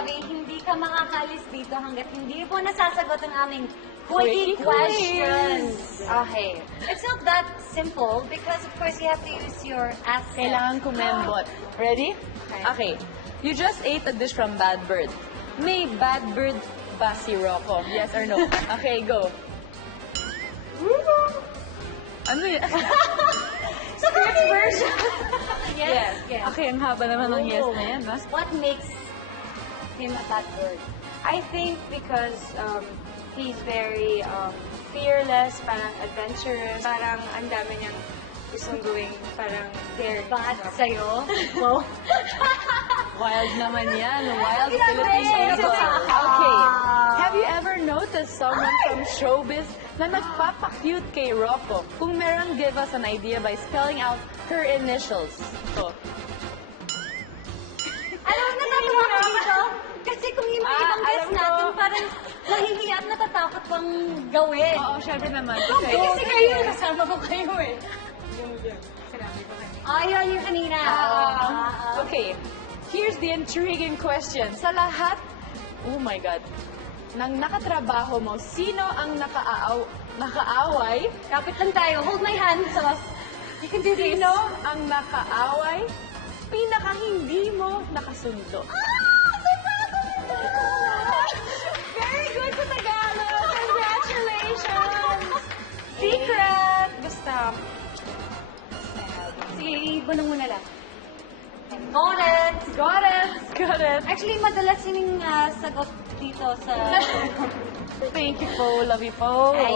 Lovey, hindi ka makakalis dito hanggat hindi po nasasagot ang aming quickie Quickie questions. Okay. It's not that simple because of course you have to use your assets. Kailangan kumembot. Ready? Okay. You just ate a dish from Bad Bird. May Bad Bird ba si Rocco? Yes or no? Okay, go. Ano yan? Script version. yes. Okay, ang haba naman ng yes na yan. What makes him a bad bird? I think because he's very fearless, parang adventurous, parang ang dami niyang gustong gawing parang daring. Bad sa'yo? Wow. Wild naman yan. Wild Grabe. Filipino. Grabe. Okay. Have you ever noticed someone from showbiz na nagpapa-cute kay Rocco? Kung meron, give us an idea by spelling out her initials. Oh. Alam mo, natatawa ko dito. Kasi kung yung mga ibang guest alam ko. natin, parang nahihiya at natatakot pang gawin. Oo, syempre naman. Okay. Kasi kayo, kasama ko kayo eh. Ayun yung kanina. Okay. Here's the intriguing question. Sa lahat, oh my God, nang nakatrabaho mo, sino ang nakaaway? Kapit lang tayo. Hold my hand. So, you can do this. Sino ang nakaaway? Pinaka hindi mo nakasundo. Very good sa Tagalog! Congratulations! Secret! Basta. Sige, ibunong mo na lang. Got it! Got it! Got it! Actually, madalas yung sagot dito sa... Thank you po. Love you po. Ay,